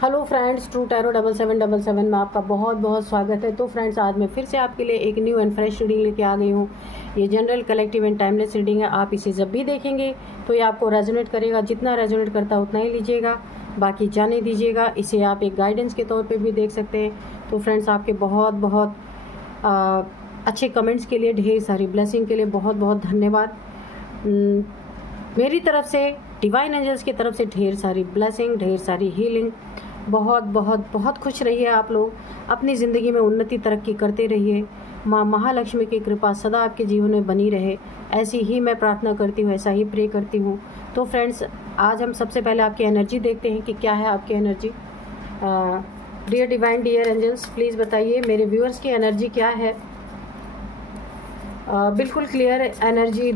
Hello friends, true tarot 7777 में आपका बहुत बहुत स्वागत है। तो फ्रेंड्स, आज मैं फिर से आपके लिए एक न्यू एंड फ्रेश रीडिंग लेके आ गई हूँ। ये general, collective and timeless reading है। आप इसे जब भी देखेंगे तो ये आपको रेजोनेट करेगा। जितना रेजोनेट करता है उतना ही लीजिएगा, बाकी जाने दीजिएगा। इसे आप एक गाइडेंस के तौर पर भी देख सकते हैं। तो फ्रेंड्स, आपके बहुत बहुत अच्छे कमेंट्स के लिए, ढेर सारी ब्लेसिंग के लिए बहुत बहुत धन्यवाद। मेरी तरफ से, डिवाइन एंजल्स की तरफ से ढेर सारी ब्लेसिंग, ढेर सारी हीलिंग। बहुत बहुत बहुत खुश रहिए आप लोग। अपनी ज़िंदगी में उन्नति, तरक्की करते रहिए। माँ महालक्ष्मी की कृपा सदा आपके जीवन में बनी रहे, ऐसी ही मैं प्रार्थना करती हूँ, ऐसा ही प्रे करती हूँ। तो फ्रेंड्स, आज हम सबसे पहले आपकी एनर्जी देखते हैं कि क्या है आपकी energy. Dear divine, dear angels, please बताइए मेरे व्यूअर्स की एनर्जी क्या है। बिल्कुल क्लियर एनर्जी,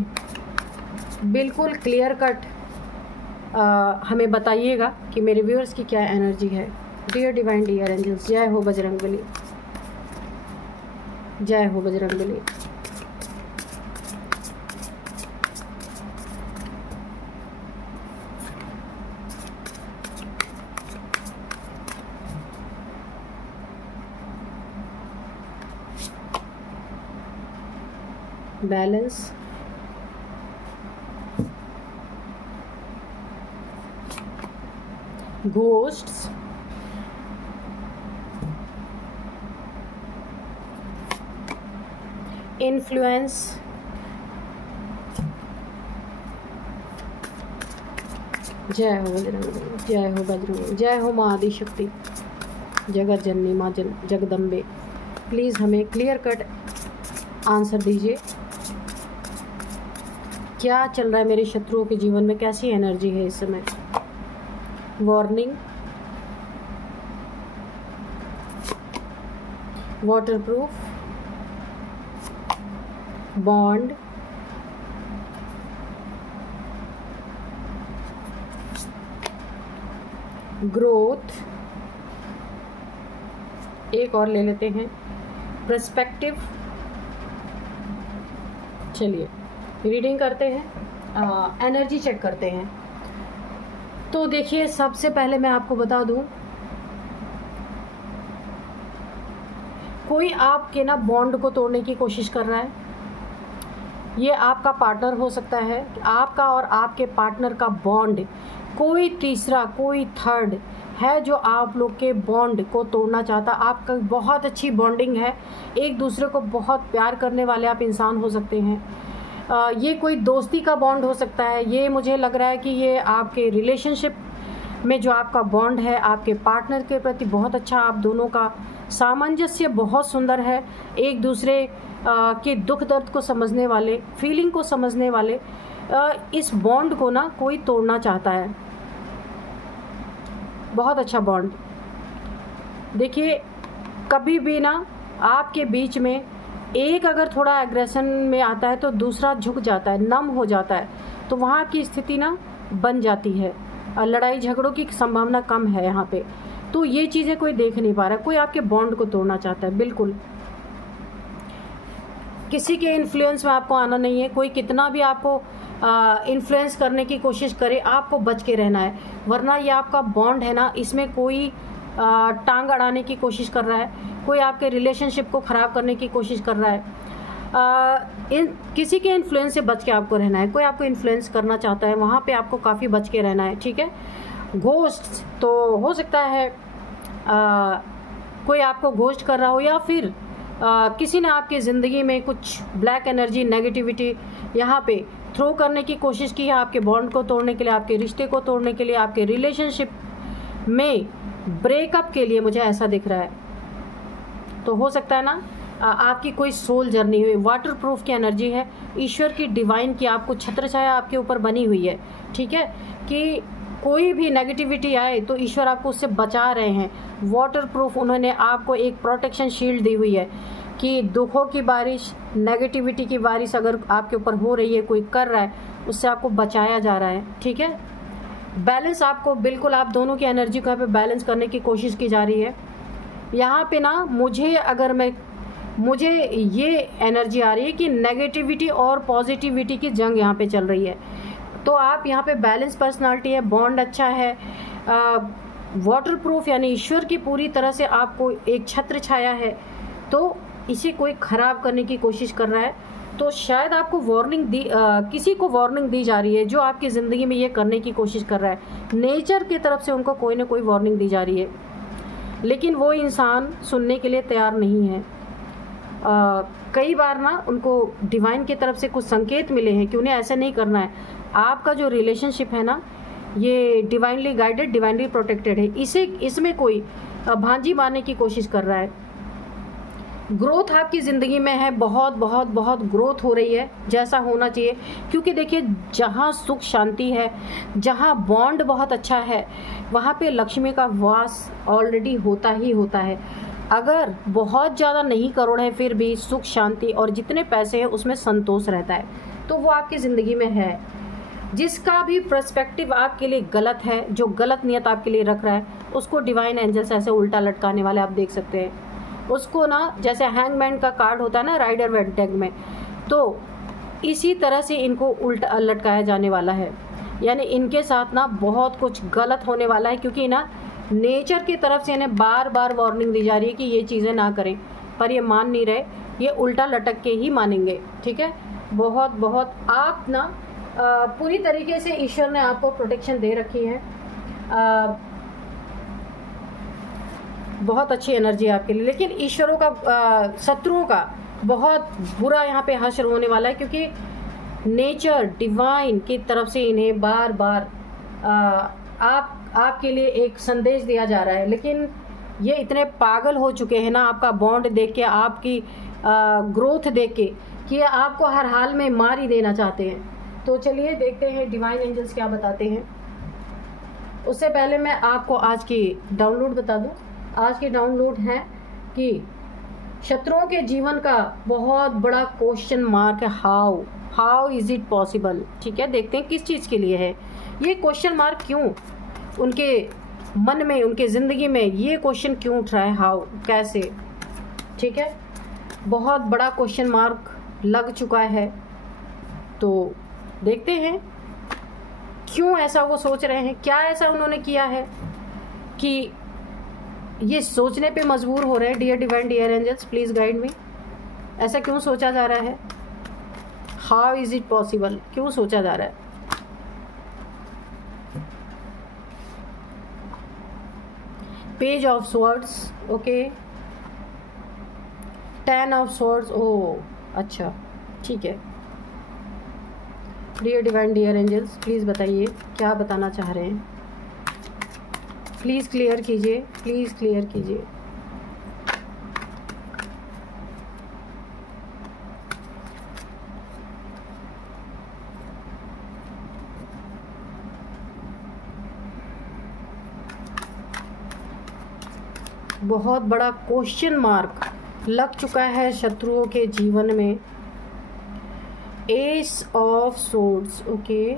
बिल्कुल क्लियर कट हमें बताइएगा कि मेरे व्यूअर्स की क्या एनर्जी है। डियर डिवाइन, डियर एंजल्स, जय हो बजरंगबली, जय हो बजरंगबली। बैलेंस, घोस्ट्स, इन्फ्लुएंस, जय हो बजरंगबली, जय हो बजरंगबली, जय हो माँ आदिशक्ति, जगत जननी माँ जगदम्बे। प्लीज़ हमें क्लियर कट आंसर दीजिए। क्या चल रहा है मेरे शत्रुओं के जीवन में, कैसी एनर्जी है इस समय। वार्निंग, वाटरप्रूफ, बॉन्ड, ग्रोथ, एक और ले लेते हैं, पर्सपेक्टिव। चलिए रीडिंग करते हैं, एनर्जी चेक करते हैं। तो देखिए, सबसे पहले मैं आपको बता दूं, कोई आपके ना बॉन्ड को तोड़ने की कोशिश कर रहा है। ये आपका पार्टनर हो सकता है। आपका और आपके पार्टनर का बॉन्ड, कोई तीसरा, कोई थर्ड है जो आप लोग के बॉन्ड को तोड़ना चाहता। आपका बहुत अच्छी बॉन्डिंग है, एक दूसरे को बहुत प्यार करने वाले आप इंसान हो सकते हैं। ये कोई दोस्ती का बॉन्ड हो सकता है। ये मुझे लग रहा है कि ये आपके रिलेशनशिप में जो आपका बॉन्ड है, आपके पार्टनर के प्रति बहुत अच्छा, आप दोनों का सामंजस्य बहुत सुंदर है। एक दूसरे के दुख दर्द को समझने वाले, फीलिंग को समझने वाले, इस बॉन्ड को ना कोई तोड़ना चाहता है। बहुत अच्छा बॉन्ड। देखिए, कभी भी ना आपके बीच में एक अगर थोड़ा एग्रेशन में आता है तो दूसरा झुक जाता है, नम हो जाता है, तो वहाँ की स्थिति ना बन जाती है। लड़ाई झगड़ों की संभावना कम है यहाँ पे। तो ये चीज़ें कोई देख नहीं पा रहा, कोई आपके बॉन्ड को तोड़ना चाहता है। बिल्कुल किसी के इन्फ्लुएंस में आपको आना नहीं है। कोई कितना भी आपको इन्फ्लुएंस करने की कोशिश करे, आपको बच के रहना है, वरना ये आपका बॉन्ड है ना, इसमें कोई टांग अड़ाने की कोशिश कर रहा है, कोई आपके रिलेशनशिप को ख़राब करने की कोशिश कर रहा है। किसी के इन्फ्लुएंस से बच के आपको रहना है। कोई आपको इन्फ्लुएंस करना चाहता है, वहाँ पे आपको काफ़ी बच के रहना है, ठीक है। घोस्ट तो हो सकता है कोई आपको घोस्ट कर रहा हो, या फिर किसी ने आपकी ज़िंदगी में कुछ ब्लैक एनर्जी, नेगेटिविटी यहाँ पे थ्रो करने की कोशिश की है, आपके बॉन्ड को तोड़ने के लिए, आपके रिश्ते को तोड़ने के लिए, आपके रिलेशनशिप में ब्रेकअप के लिए। मुझे ऐसा दिख रहा है। तो हो सकता है ना आपकी कोई सोल जर्नी हुई। वाटर प्रूफ की एनर्जी है, ईश्वर की, डिवाइन की आपको छत्र छाया आपके ऊपर बनी हुई है, ठीक है, कि कोई भी नेगेटिविटी आए तो ईश्वर आपको उससे बचा रहे हैं। वाटर प्रूफ उन्होंने आपको एक प्रोटेक्शन शील्ड दी हुई है कि दुखों की बारिश, नेगेटिविटी की बारिश अगर आपके ऊपर हो रही है, कोई कर रहा है, उससे आपको बचाया जा रहा है, ठीक है। बैलेंस आपको, बिल्कुल आप दोनों की एनर्जी को यहाँ पे बैलेंस करने की कोशिश की जा रही है। यहाँ पे ना मुझे ये एनर्जी आ रही है कि नेगेटिविटी और पॉजिटिविटी की जंग यहाँ पे चल रही है। तो आप यहाँ पे बैलेंस पर्सनालिटी है, बॉन्ड अच्छा है, वाटरप्रूफ यानी ईश्वर की पूरी तरह से आपको एक छत्र छाया है, तो इसे कोई खराब करने की कोशिश कर रहा है, तो शायद आपको किसी को वार्निंग दी जा रही है जो आपकी ज़िंदगी में ये करने की कोशिश कर रहा है। नेचर की तरफ से उनको कोई ना कोई वार्निंग दी जा रही है, लेकिन वो इंसान सुनने के लिए तैयार नहीं है। कई बार ना उनको डिवाइन की तरफ से कुछ संकेत मिले हैं कि उन्हें ऐसा नहीं करना है। आपका जो रिलेशनशिप है ना, ये डिवाइनली गाइडेड, डिवाइनली प्रोटेक्टेड है। इसमें कोई भांजी मारने की कोशिश कर रहा है। ग्रोथ आपकी ज़िंदगी में है, बहुत बहुत बहुत ग्रोथ हो रही है, जैसा होना चाहिए। क्योंकि देखिए, जहाँ सुख शांति है, जहाँ बॉन्ड बहुत अच्छा है, वहाँ पे लक्ष्मी का वास ऑलरेडी होता ही होता है। अगर बहुत ज़्यादा नहीं करोड़ है, फिर भी सुख शांति और जितने पैसे हैं उसमें संतोष रहता है, तो वो आपकी ज़िंदगी में है। जिसका भी पर्सपेक्टिव आपके लिए गलत है, जो गलत नियत आपके लिए रख रहा है, उसको डिवाइन एंजल्स ऐसे उल्टा लटकाने वाले आप देख सकते हैं। उसको ना, जैसे हैंगमैन का कार्ड होता है ना राइडर डेक में, तो इसी तरह से इनको उल्टा लटकाया जाने वाला है। यानी इनके साथ ना बहुत कुछ गलत होने वाला है, क्योंकि ना नेचर की तरफ से इन्हें बार बार वार्निंग दी जा रही है कि ये चीज़ें ना करें, पर ये मान नहीं रहे, ये उल्टा लटक के ही मानेंगे। ठीक है, बहुत बहुत आप ना पूरी तरीके से ईश्वर ने आपको प्रोटेक्शन दे रखी है। बहुत अच्छी एनर्जी है आपके लिए, लेकिन ईश्वरों का शत्रुओं का बहुत बुरा यहाँ पे हश्र होने वाला है, क्योंकि नेचर डिवाइन की तरफ से इन्हें बार बार आपके लिए एक संदेश दिया जा रहा है। लेकिन ये इतने पागल हो चुके हैं ना आपका बॉन्ड देख के, आपकी ग्रोथ देख के, कि आपको हर हाल में मार ही देना चाहते हैं। तो चलिए देखते हैं डिवाइन एंजल्स क्या बताते हैं। उससे पहले मैं आपको आज की डाउनलोड बता दूं। आज की डाउनलोड है कि शत्रुओं के जीवन का बहुत बड़ा क्वेश्चन मार्क है, हाउ इज इट पॉसिबल। ठीक है, देखते हैं किस चीज़ के लिए है ये क्वेश्चन मार्क, क्यों उनके मन में, उनके ज़िंदगी में ये क्वेश्चन क्यों उठ रहा है, हाउ, कैसे। ठीक है, बहुत बड़ा क्वेश्चन मार्क लग चुका है, तो देखते हैं क्यों ऐसा वो सोच रहे हैं, क्या ऐसा उन्होंने किया है कि ये सोचने पे मजबूर हो रहे हैं। Dear divine, dear angels, please guide me. ऐसा क्यों सोचा जा रहा है, हाउ इज इट पॉसिबल, क्यों सोचा जा रहा है। Page of swords, okay, 10 of swords, oh अच्छा, ठीक है। Dear divine, dear angels, please बताइए क्या बताना चाह रहे हैं। प्लीज़ क्लियर कीजिए, प्लीज़ क्लियर कीजिए। बहुत बड़ा क्वेश्चन मार्क लग चुका है शत्रुओं के जीवन में। S of swords, okay,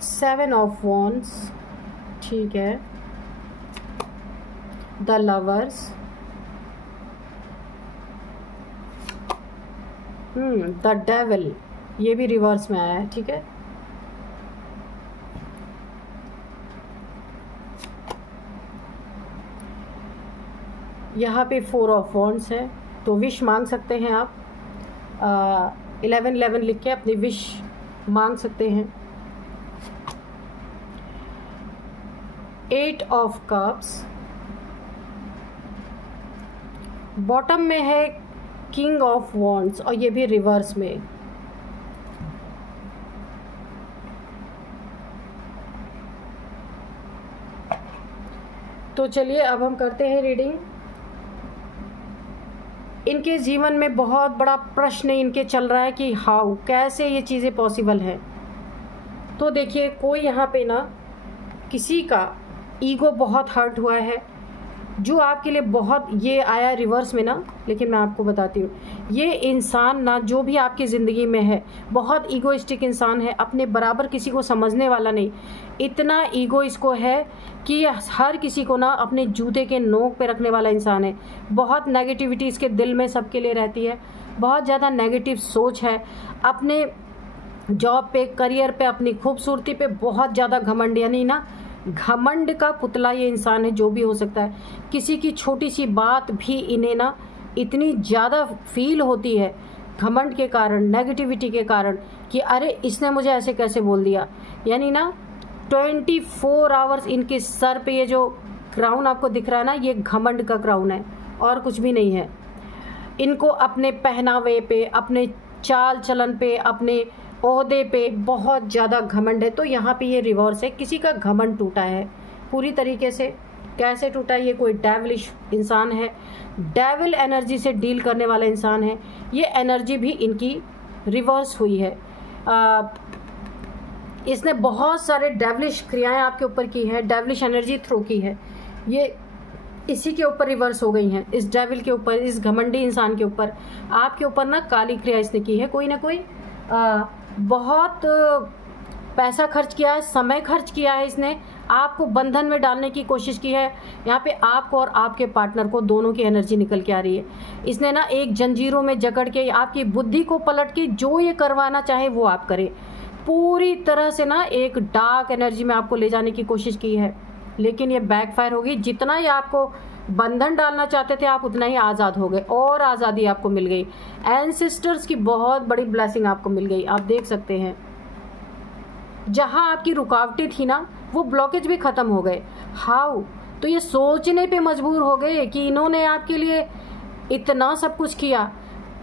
seven of wands, ठीक है, द लवर्स, द डेविल, ये भी रिवर्स में आया है। ठीक है, यहाँ पे 4 ऑफ वॉन्ड्स है, तो विश मांग सकते हैं आप। 11 लिख के अपनी विश मांग सकते हैं। 8 ऑफ कप्स, बॉटम में है किंग ऑफ वॉन्ड्स, और ये भी रिवर्स में। तो चलिए अब हम करते हैं रीडिंग। इनके जीवन में बहुत बड़ा प्रश्न इनके चल रहा है कि हाउ, कैसे ये चीज़ें पॉसिबल है। तो देखिए, कोई यहाँ पे ना किसी का ईगो बहुत हर्ट हुआ है, जो आपके लिए बहुत, ये आया रिवर्स में ना, लेकिन मैं आपको बताती हूँ, ये इंसान ना जो भी आपकी ज़िंदगी में है बहुत ईगोइस्टिक इंसान है, अपने बराबर किसी को समझने वाला नहीं। इतना ईगो इसको है कि ये हर किसी को ना अपने जूते के नोक पे रखने वाला इंसान है। बहुत नेगेटिविटी इसके दिल में सबके लिए रहती है, बहुत ज़्यादा नेगेटिव सोच है, अपने जॉब पे, करियर पे, अपनी खूबसूरती पे बहुत ज़्यादा घमंड, यानी ना घमंड का पुतला ये इंसान है, जो भी हो सकता है। किसी की छोटी सी बात भी इन्हें ना इतनी ज़्यादा फील होती है घमंड के कारण, नेगेटिविटी के कारण, कि अरे इसने मुझे ऐसे कैसे बोल दिया। यानी ना 24 आवर्स इनके सर पे ये जो क्राउन आपको दिख रहा है ना, ये घमंड का क्राउन है और कुछ भी नहीं है। इनको अपने पहनावे पे, अपने चाल चलन पे, अपने ओहदे पे बहुत ज़्यादा घमंड है। तो यहाँ पे ये रिवर्स है, किसी का घमंड टूटा है पूरी तरीके से। कैसे टूटा? ये कोई डेविलिश इंसान है, डेविल एनर्जी से डील करने वाला इंसान है। ये एनर्जी भी इनकी रिवर्स हुई है। इसने बहुत सारे डेविलिश क्रियाएं आपके ऊपर की है, डेविलिश एनर्जी थ्रो की है, ये इसी के ऊपर रिवर्स हो गई हैं, इस डेविल के ऊपर, इस घमंडी इंसान के ऊपर। आपके ऊपर ना काली क्रिया इसने की है, कोई ना कोई बहुत पैसा खर्च किया है, समय खर्च किया है इसने, आपको बंधन में डालने की कोशिश की है। यहाँ पे आपको और आपके पार्टनर को दोनों की एनर्जी निकल के आ रही है। इसने ना एक जंजीरों में जकड़ के आपकी बुद्धि को पलट के जो ये करवाना चाहे वो आप करें, पूरी तरह से ना एक डार्क एनर्जी में आपको ले जाने की कोशिश की है, लेकिन ये बैकफायर होगी। जितना ही आपको बंधन डालना चाहते थे आप उतना ही आज़ाद हो गए, और आज़ादी आपको मिल गई। एंसेस्टर्स की बहुत बड़ी ब्लेसिंग आपको मिल गई। आप देख सकते हैं जहां आपकी रुकावटें थी ना, वो ब्लॉकेज भी खत्म हो गए। हाउ? तो ये सोचने पे मजबूर हो गए कि इन्होंने आपके लिए इतना सब कुछ किया।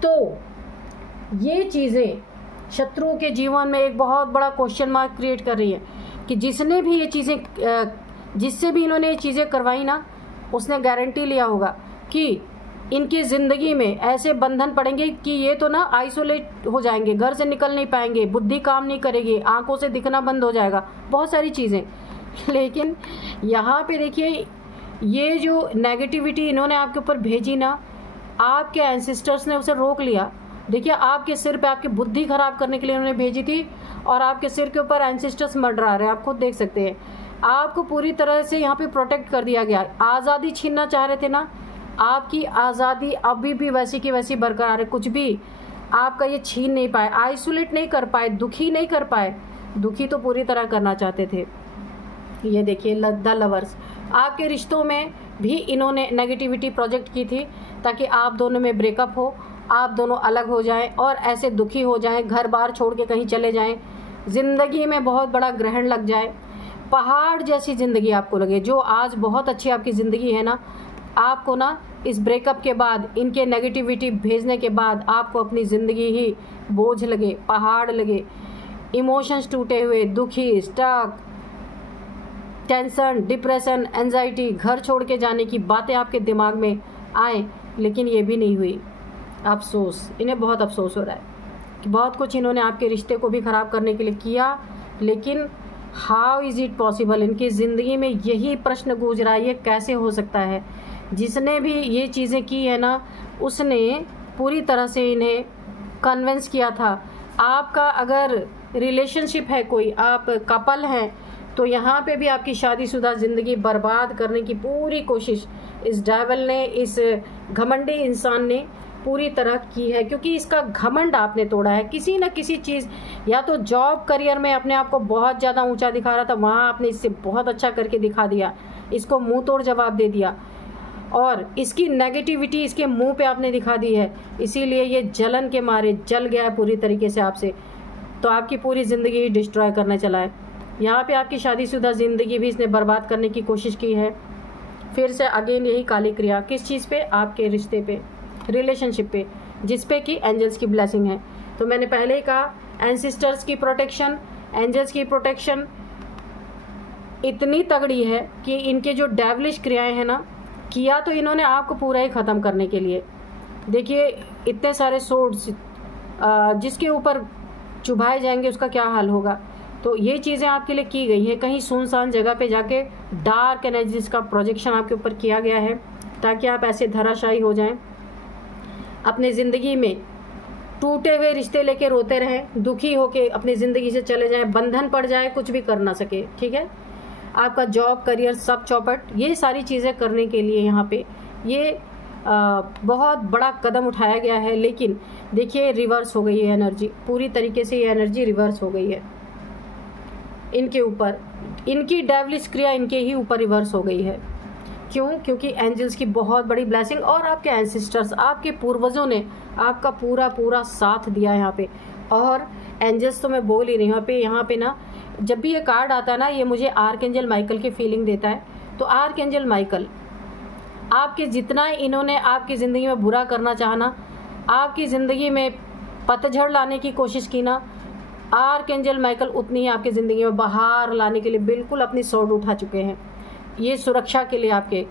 तो ये चीज़ें शत्रुओं के जीवन में एक बहुत बड़ा क्वेश्चन मार्क क्रिएट कर रही है कि जिसने भी ये चीज़ें, जिससे भी इन्होंने ये चीज़ें करवाई ना, उसने गारंटी लिया होगा कि इनकी ज़िंदगी में ऐसे बंधन पड़ेंगे कि ये तो ना आइसोलेट हो जाएंगे, घर से निकल नहीं पाएंगे, बुद्धि काम नहीं करेगी, आंखों से दिखना बंद हो जाएगा, बहुत सारी चीज़ें। लेकिन यहाँ पे देखिए, ये जो नेगेटिविटी इन्होंने आपके ऊपर भेजी ना, आपके एंसेस्टर्स ने उसे रोक लिया। देखिए, आपके सिर पे आपकी बुद्धि खराब करने के लिए इन्होंने भेजी थी, और आपके सिर के ऊपर एंसेस्टर्स मर्डरा रहे हैं, आप खुद देख सकते हैं। आपको पूरी तरह से यहाँ पे प्रोटेक्ट कर दिया गया। आज़ादी छीनना चाह रहे थे ना, आपकी आज़ादी अभी भी वैसी की वैसी बरकरार है, कुछ भी आपका ये छीन नहीं पाए, आइसोलेट नहीं कर पाए, दुखी नहीं कर पाए। दुखी तो पूरी तरह करना चाहते थे। ये देखिए द लवर्स, आपके रिश्तों में भी इन्होंने नेगेटिविटी प्रोजेक्ट की थी ताकि आप दोनों में ब्रेकअप हो, आप दोनों अलग हो जाएं और ऐसे दुखी हो जाएं, घर बार छोड़ के कहीं चले जाएं, ज़िंदगी में बहुत बड़ा ग्रहण लग जाए, पहाड़ जैसी ज़िंदगी आपको लगे। जो आज बहुत अच्छी आपकी ज़िंदगी है ना, आपको ना इस ब्रेकअप के बाद, इनके नेगेटिविटी भेजने के बाद आपको अपनी ज़िंदगी ही बोझ लगे, पहाड़ लगे, इमोशंस टूटे हुए, दुखी, स्टक, टेंशन, डिप्रेशन, एंजाइटी, घर छोड़ के जाने की बातें आपके दिमाग में आए, लेकिन ये भी नहीं हुई। अफसोस, इन्हें बहुत अफसोस हो रहा है कि बहुत कुछ इन्होंने आपके रिश्ते को भी ख़राब करने के लिए किया, लेकिन हाउ इज़ इट पॉसिबल? इनकी ज़िंदगी में यही प्रश्न गूंज रहा है, ये कैसे हो सकता है? जिसने भी ये चीज़ें की है ना, उसने पूरी तरह से इन्हें कन्विंस किया था। आपका अगर रिलेशनशिप है, कोई आप कपल हैं, तो यहाँ पे भी आपकी शादीशुदा ज़िंदगी बर्बाद करने की पूरी कोशिश इस डेविल ने, इस घमंडी इंसान ने पूरी तरह की है, क्योंकि इसका घमंड आपने तोड़ा है। किसी न किसी चीज़, या तो जॉब करियर में अपने आप को बहुत ज़्यादा ऊंचा दिखा रहा था, वहाँ आपने इससे बहुत अच्छा करके दिखा दिया, इसको मुंह तोड़ जवाब दे दिया, और इसकी नेगेटिविटी इसके मुंह पे आपने दिखा दी है, इसीलिए ये जलन के मारे जल गया है पूरी तरीके से आपसे। तो आपकी पूरी ज़िंदगी ही डिस्ट्रॉय करने चला है। यहाँ पे आपकी शादीशुदा ज़िंदगी भी इसने बर्बाद करने की कोशिश की है। फिर से अगेन यही काली क्रिया, किस चीज़ पे? आपके रिश्ते पे, रिलेशनशिप पे, जिस पे कि एंजल्स की ब्लेसिंग है। तो मैंने पहले ही कहा, एंसेस्टर्स की प्रोटेक्शन, एंजल्स की प्रोटेक्शन इतनी तगड़ी है कि इनके जो डेविलिश क्रियाएं हैं ना, किया तो इन्होंने आपको पूरा ही ख़त्म करने के लिए। देखिए, इतने सारे सोर्ड्स जिसके ऊपर चुभाए जाएंगे उसका क्या हाल होगा। तो ये चीज़ें आपके लिए की गई हैं। कहीं सुनसान जगह पे जाके डार्क एनर्जीज का प्रोजेक्शन आपके ऊपर किया गया है, ताकि आप ऐसे धराशायी हो जाएं, अपने ज़िंदगी में टूटे हुए रिश्ते लेके रोते रहें, दुखी होके अपनी ज़िंदगी से चले जाएं, बंधन पड़ जाए, कुछ भी कर ना सके। ठीक है, आपका जॉब, करियर सब चौपट, ये सारी चीज़ें करने के लिए यहाँ पे ये बहुत बड़ा कदम उठाया गया है, लेकिन देखिए रिवर्स हो गई है एनर्जी, पूरी तरीके से ये एनर्जी रिवर्स हो गई है इनके ऊपर। इनकी डेविलिश क्रिया इनके ही ऊपर रिवर्स हो गई है। क्यों? क्योंकि एंजल्स की बहुत बड़ी ब्लेसिंग और आपके एंसेस्टर्स, आपके पूर्वजों ने आपका पूरा पूरा साथ दिया यहाँ पे। और एंजल्स तो मैं बोल ही रही हूँ यहाँ पे ना, जब भी ये कार्ड आता है ना, ये मुझे आर्कएंजल माइकल की फीलिंग देता है। तो आर्कएंजल माइकल, आपके जितना इन्होंने आपकी ज़िंदगी में बुरा करना चाहा ना, आपकी ज़िंदगी में पतझड़ लाने की कोशिश की ना, आर्कएंजल माइकल उतनी ही आपकी ज़िंदगी में बाहर लाने के लिए बिल्कुल अपनी स्वॉर्ड उठा चुके हैं। ये सुरक्षा के लिए आपके,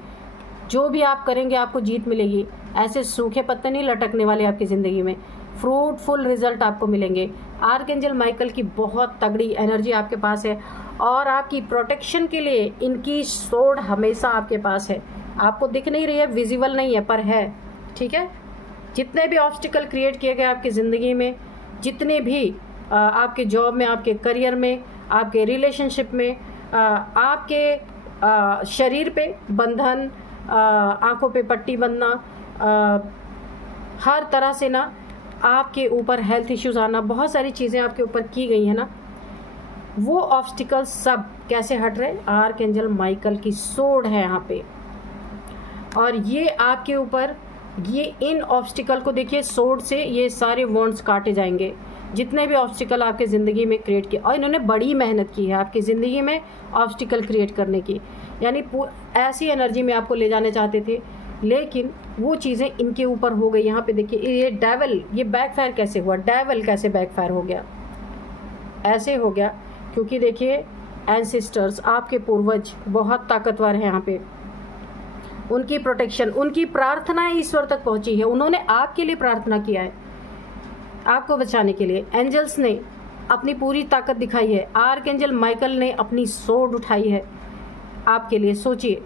जो भी आप करेंगे आपको जीत मिलेगी। ऐसे सूखे पत्ते नहीं लटकने वाले आपकी ज़िंदगी में, फ्रूटफुल रिजल्ट आपको मिलेंगे। आर्कएंजल माइकल की बहुत तगड़ी एनर्जी आपके पास है और आपकी प्रोटेक्शन के लिए इनकी स्वॉर्ड हमेशा आपके पास है। आपको दिख नहीं रही है, विजिबल नहीं है, पर है, ठीक है। जितने भी ऑब्स्टिकल क्रिएट किए गए आपकी ज़िंदगी में, जितने भी आपके जॉब में, आपके करियर में, आपके रिलेशनशिप में, आपके शरीर पे बंधन, आंखों पे पट्टी बंधना, हर तरह से ना आपके ऊपर हेल्थ इश्यूज आना, बहुत सारी चीज़ें आपके ऊपर की गई हैं ना, वो ऑब्स्टिकल सब कैसे हट रहे? आर्कएंजल माइकल की स्वॉर्ड है यहाँ पे। और ये आपके ऊपर, ये इन ऑब्स्टिकल को देखिए, स्वॉर्ड से ये सारे वॉन्ड्स काटे जाएंगे, जितने भी ऑब्स्टिकल आपके ज़िंदगी में क्रिएट किए। और इन्होंने बड़ी मेहनत की है आपकी ज़िंदगी में ऑब्स्टिकल क्रिएट करने की, यानी ऐसी एनर्जी में आपको ले जाने चाहते थे, लेकिन वो चीज़ें इनके ऊपर हो गई। यहाँ पे देखिए ये डेविल, ये बैकफायर कैसे हुआ? डेविल कैसे बैकफायर हो गया? ऐसे हो गया क्योंकि देखिए एंसेस्टर्स, आपके पूर्वज बहुत ताकतवर हैं यहाँ पे। उनकी प्रोटेक्शन, उनकी प्रार्थनाएं ईश्वर तक पहुंची है। उन्होंने आपके लिए प्रार्थना किया है, आपको बचाने के लिए। एंजल्स ने अपनी पूरी ताकत दिखाई है। आर्कएंजल माइकल ने अपनी स्वॉर्ड उठाई है आपके लिए, सोचिए।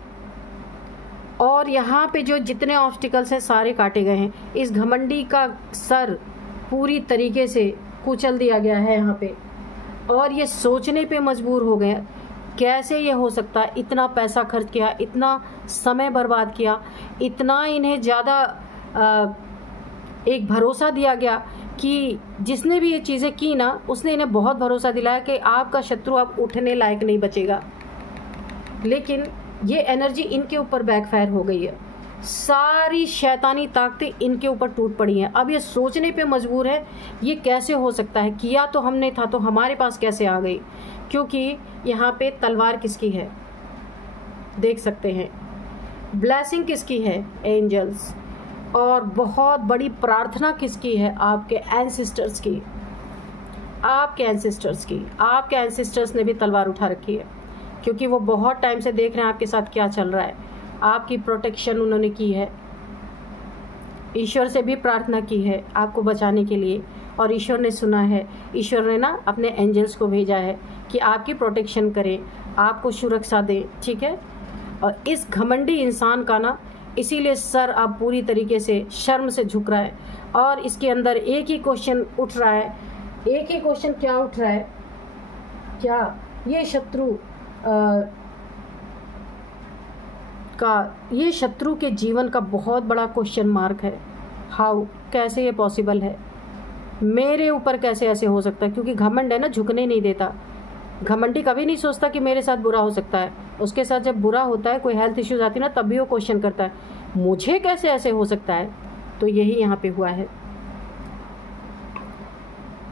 और यहाँ पे जो जितने ऑब्स्टिकल्स हैं सारे काटे गए हैं। इस घमंडी का सर पूरी तरीके से कुचल दिया गया है यहाँ पे। और ये सोचने पे मजबूर हो गए, कैसे ये हो सकता है? इतना पैसा खर्च किया, इतना समय बर्बाद किया, इतना इन्हें ज़्यादा एक भरोसा दिया गया कि जिसने भी ये चीज़ें की ना, उसने इन्हें बहुत भरोसा दिलाया कि आपका शत्रु अब उठने लायक नहीं बचेगा। लेकिन ये एनर्जी इनके ऊपर बैकफायर हो गई है। सारी शैतानी ताकतें इनके ऊपर टूट पड़ी हैं। अब ये सोचने पे मजबूर है, ये कैसे हो सकता है? किया तो हमने था, तो हमारे पास कैसे आ गई? क्योंकि यहाँ पे तलवार किसकी है देख सकते हैं, ब्लेसिंग किसकी है? एंजल्स। और बहुत बड़ी प्रार्थना किसकी है? आपके एंसेस्टर्स की, आपके एंसेस्टर्स की। आपके एंसेस्टर्स ने भी तलवार उठा रखी है, क्योंकि वो बहुत टाइम से देख रहे हैं आपके साथ क्या चल रहा है। आपकी प्रोटेक्शन उन्होंने की है, ईश्वर से भी प्रार्थना की है आपको बचाने के लिए, और ईश्वर ने सुना है। ईश्वर ने ना अपने एंजल्स को भेजा है कि आपकी प्रोटेक्शन करें, आपको सुरक्षा दें, ठीक है। और इस घमंडी इंसान का ना इसीलिए सर अब पूरी तरीके से शर्म से झुक रहा है। और इसके अंदर एक ही क्वेश्चन उठ रहा है, एक ही क्वेश्चन क्या उठ रहा है? क्या ये शत्रु के जीवन का बहुत बड़ा क्वेश्चन मार्क है। हाउ, कैसे ये पॉसिबल है? मेरे ऊपर कैसे ऐसे हो सकता है? क्योंकि घमंड है ना, झुकने नहीं देता। घमंडी कभी नहीं सोचता कि मेरे साथ बुरा हो सकता है। उसके साथ जब बुरा होता है, कोई हेल्थ इश्यूज आती है ना, तब भी वो क्वेश्चन करता है, मुझे कैसे ऐसे हो सकता है? तो यही यहाँ पे हुआ है।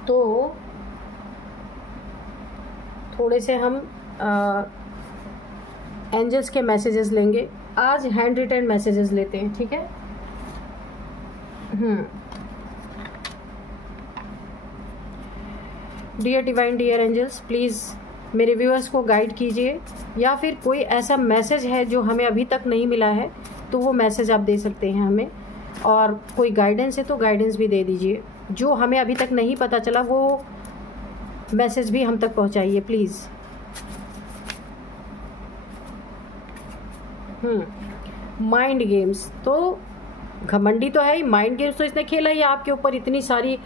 तो थोड़े से हम एंजल्स के मैसेजेस लेंगे। आज हैंड रिटन मैसेजेस लेते हैं, ठीक है। Dear divine, dear angels, please मेरे व्यूअर्स को गाइड कीजिए, या फिर कोई ऐसा मैसेज है जो हमें अभी तक नहीं मिला है तो वो मैसेज आप दे सकते हैं हमें। और कोई गाइडेंस है तो गाइडेंस भी दे दीजिए। जो हमें अभी तक नहीं पता चला वो मैसेज भी हम तक पहुंचाइए प्लीज़। माइंड गेम्स, तो घमंडी तो है ही, माइंड गेम्स तो इसने खेला ही आपके ऊपर। इतनी सारी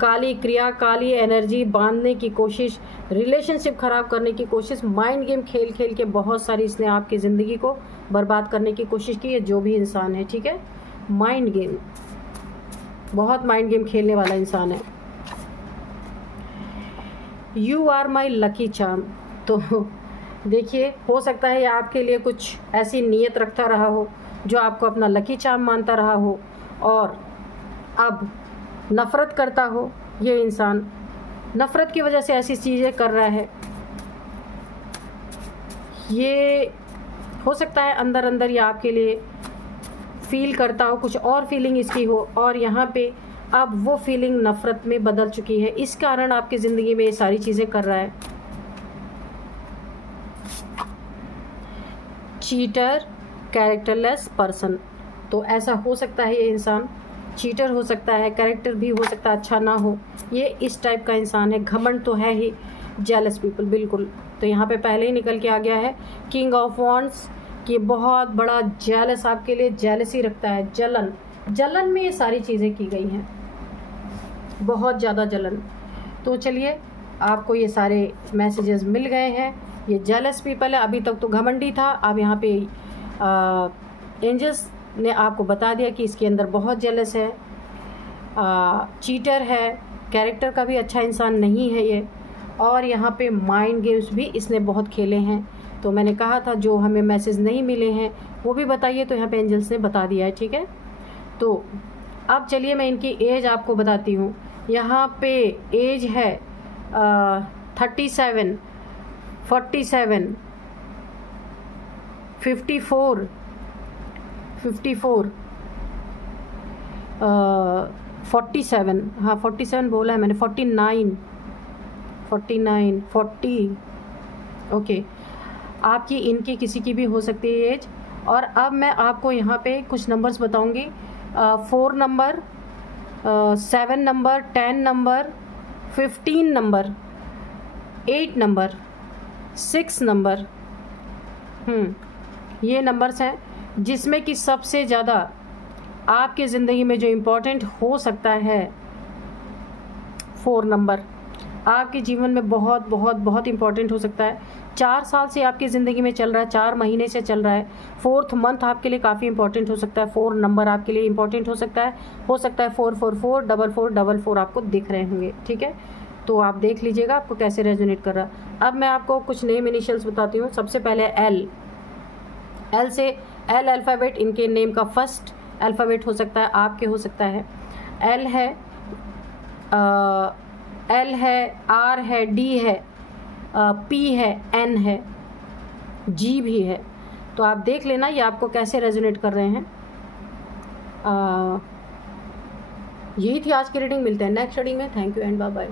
काली क्रिया, काली एनर्जी बांधने की कोशिश, रिलेशनशिप खराब करने की कोशिश, माइंड गेम खेल खेल के बहुत सारी इसने आपकी ज़िंदगी को बर्बाद करने की कोशिश की है, जो भी इंसान है, ठीक है। माइंड गेम, बहुत माइंड गेम खेलने वाला इंसान है। You are my lucky charm. तो देखिए, हो सकता है ये आपके लिए कुछ ऐसी नीयत रखता रहा हो जो आपको अपना लकी चार्म मानता रहा हो, और अब नफ़रत करता हो। ये इंसान नफ़रत की वजह से ऐसी चीज़ें कर रहा है। ये हो सकता है अंदर अंदर ये आपके लिए फील करता हो, कुछ और फीलिंग इसकी हो, और यहाँ पे अब वो फीलिंग नफ़रत में बदल चुकी है। इस कारण आपकी ज़िंदगी में ये सारी चीज़ें कर रहा है। Cheater, characterless person. तो ऐसा हो सकता है ये इंसान चीटर हो सकता है, कैरेक्टर भी हो सकता है अच्छा ना हो। ये इस टाइप का इंसान है। घमंड तो है ही, जेलस पीपल, बिल्कुल। तो यहाँ पे पहले ही निकल के आ गया है किंग ऑफ वॉन्ड्स कि बहुत बड़ा जेलस, आपके लिए जेलसी रखता है। जलन, जलन में ये सारी चीज़ें की गई हैं, बहुत ज़्यादा जलन। तो चलिए, आपको ये सारे मैसेजेस मिल गए हैं। ये जेलस पीपल है। अभी तक तो घमंडी था, अब यहाँ पे एंजल्स ने आपको बता दिया कि इसके अंदर बहुत जेलस है, चीटर है, कैरेक्टर का भी अच्छा इंसान नहीं है ये, और यहाँ पे माइंड गेम्स भी इसने बहुत खेले हैं। तो मैंने कहा था जो हमें मैसेज नहीं मिले हैं वो भी बताइए, तो यहाँ पे एंजल्स ने बता दिया है, ठीक है। तो अब चलिए मैं इनकी एज आपको बताती हूँ। यहाँ पे एज है 37, 47, 54, 47, हाँ 47 बोला है मैंने, 49, 40। ओके, आपकी इनकी किसी की भी हो सकती है एज। और अब मैं आपको यहाँ पे कुछ नंबर्स बताऊँगी। 4 number, 7 number, 10 number, 15 number, 8 number, 6 number, ये नंबर्स हैं जिसमें कि सबसे ज़्यादा आपके ज़िंदगी में जो इम्पोर्टेंट हो सकता है 4 नंबर आपके जीवन में बहुत बहुत बहुत इम्पोर्टेंट हो सकता है। 4 साल से आपकी ज़िंदगी में चल रहा है, 4 महीने से चल रहा है। 4th मंथ आपके लिए काफ़ी इंपॉर्टेंट हो सकता है। 4 नंबर आपके लिए इंपॉर्टेंट हो सकता है। 444 4444 आपको दिख रहे होंगे, ठीक है। तो आप देख लीजिएगा आपको कैसे रेजोनेट कर रहा है। अब मैं आपको कुछ नेम इनिशियल्स बताती हूँ। सबसे पहले एल से एल अल्फ़ाबेट, इनके नेम का फर्स्ट अल्फ़ाबेट हो सकता है, आपके हो सकता है। एल है, आर है, डी है, पी है, एन है, जी भी है। तो आप देख लेना ये आपको कैसे रेजोनेट कर रहे हैं। यही थी आज की रीडिंग। मिलते हैं नेक्स्ट रीडिंग में। Thank you and bye bye.